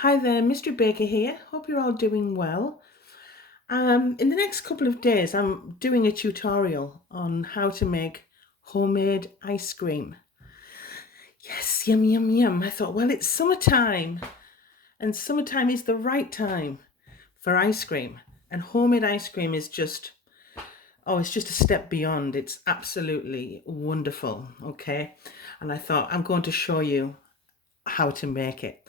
Hi there, Mystery Baker here. Hope you're all doing well. In the next couple of days, I'm doing a tutorial on how to make homemade ice cream. Yes, yum, yum, yum. I thought, well, it's summertime, and summertime is the right time for ice cream. And homemade ice cream is just, oh, it's just a step beyond. It's absolutely wonderful, okay? And I thought, I'm going to show you how to make it.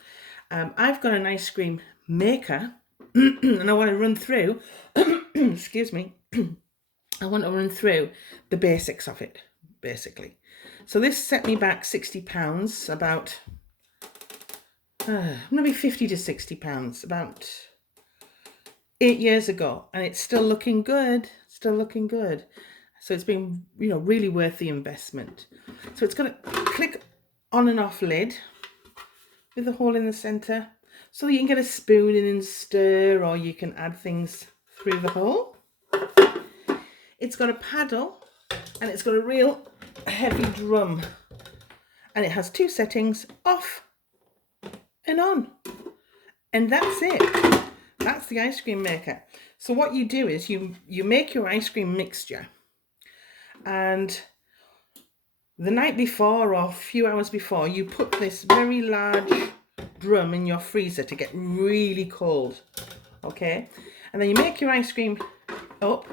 I've got an ice cream maker and I want to run through, excuse me, I want to run through the basics of it, basically. So this set me back £60, about maybe 50 to £60, about 8 years ago, and it's still looking good, still looking good. So it's been, really worth the investment. So it's got a click on and off lid with a hole in the center, so you can get a spoon in and stir, or you can add things through the hole. It's got a paddle and it's got a real heavy drum, and it has two settings, off and on, and that's it. That's the ice cream maker. So what you do is you make your ice cream mixture, and the night before or a few hours before, you put this very large drum in your freezer to get really cold, okay? And then you make your ice cream up,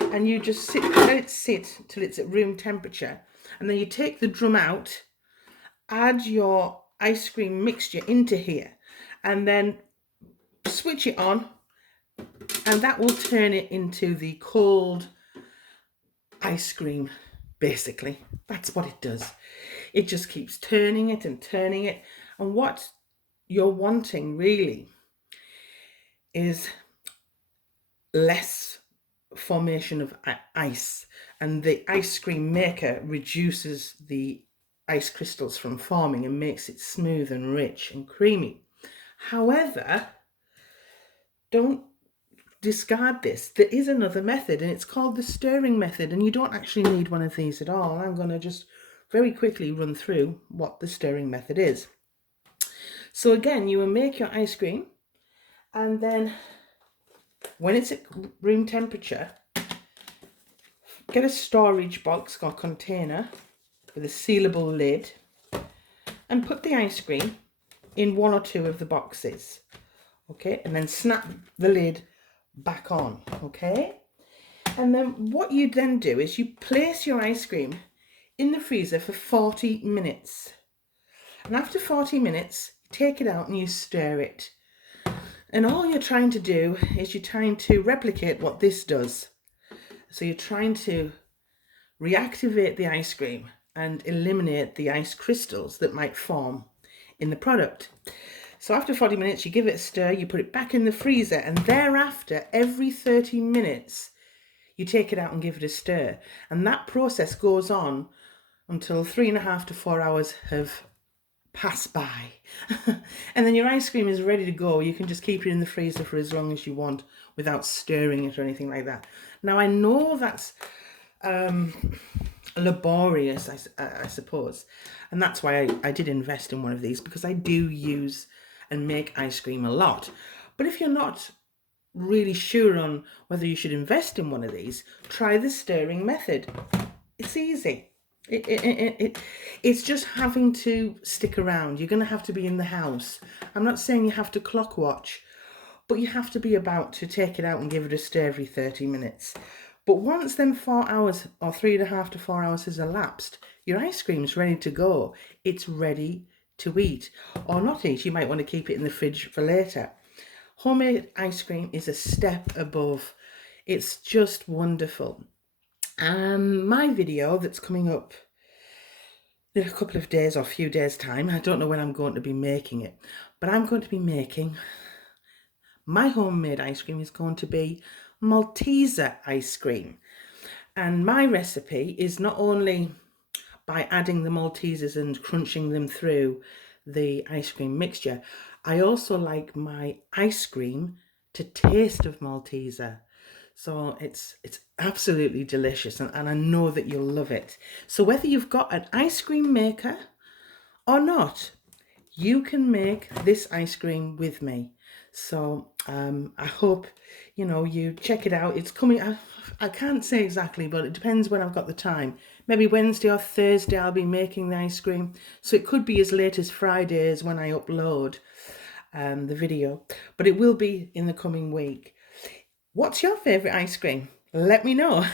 and you just let it sit till it's at room temperature, and then you take the drum out, add your ice cream mixture into here, and then switch it on, and that will turn it into the cold ice cream. Basically, that's what it does. It just keeps turning it and turning it, and what you're wanting really is less formation of ice, and the ice cream maker reduces the ice crystals from forming and makes it smooth and rich and creamy. However, don't discard this. There is another method, and it's called the stirring method, and you don't actually need one of these at all. I'm going to just very quickly run through what the stirring method is. So again, you will make your ice cream, and then when it's at room temperature, get a storage box or container with a sealable lid, and put the ice cream in one or two of the boxes, okay? And then snap the lid back on, okay? And then what you then do is you place your ice cream in the freezer for 40 minutes. And after 40 minutes, take it out and you stir it. And all you're trying to do is you're trying to replicate what this does. So you're trying to reactivate the ice cream and eliminate the ice crystals that might form in the product. So after 40 minutes, you give it a stir, you put it back in the freezer, and thereafter, every 30 minutes, you take it out and give it a stir. And that process goes on until 3.5 to 4 hours have passed by. And then your ice cream is ready to go. You can just keep it in the freezer for as long as you want without stirring it or anything like that. Now, I know that's laborious, I suppose, and that's why I did invest in one of these, because I do use and make ice cream a lot. But if you're not really sure on whether you should invest in one of these, try the stirring method. It's easy. It's just having to stick around. You're going to have to be in the house. I'm not saying you have to clock watch, but you have to be about to take it out and give it a stir every 30 minutes. But once them 4 hours or 3.5 to 4 hours has elapsed, your ice cream's ready to go. It's ready to eat, or not eat. You might want to keep it in the fridge for later. Homemade ice cream is a step above. It's just wonderful. My video that's coming up in a couple of days or a few days time, I don't know when I'm going to be making it, but I'm going to be making my homemade ice cream. Is going to be Malteser ice cream, and my recipe is not only by adding the Maltesers and crunching them through the ice cream mixture, I also like my ice cream to taste of Malteser. So it's absolutely delicious, and I know that you'll love it. So whether you've got an ice cream maker or not, you can make this ice cream with me. So I hope, you check it out. It's coming. I can't say exactly, but it depends when I've got the time. Maybe Wednesday or Thursday I'll be making the ice cream. So it could be as late as Fridays when I upload the video, but it will be in the coming week. What's your favourite ice cream? Let me know.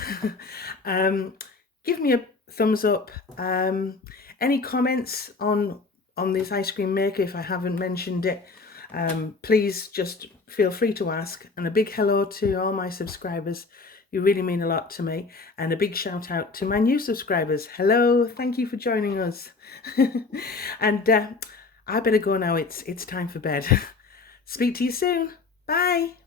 Give me a thumbs up. Any comments on this ice cream maker if I haven't mentioned it? Please just feel free to ask. And a big hello to all my subscribers. You really mean a lot to me. And a big shout out to my new subscribers. Hello, thank you for joining us. And I better go now. It's time for bed. Speak to you soon. Bye.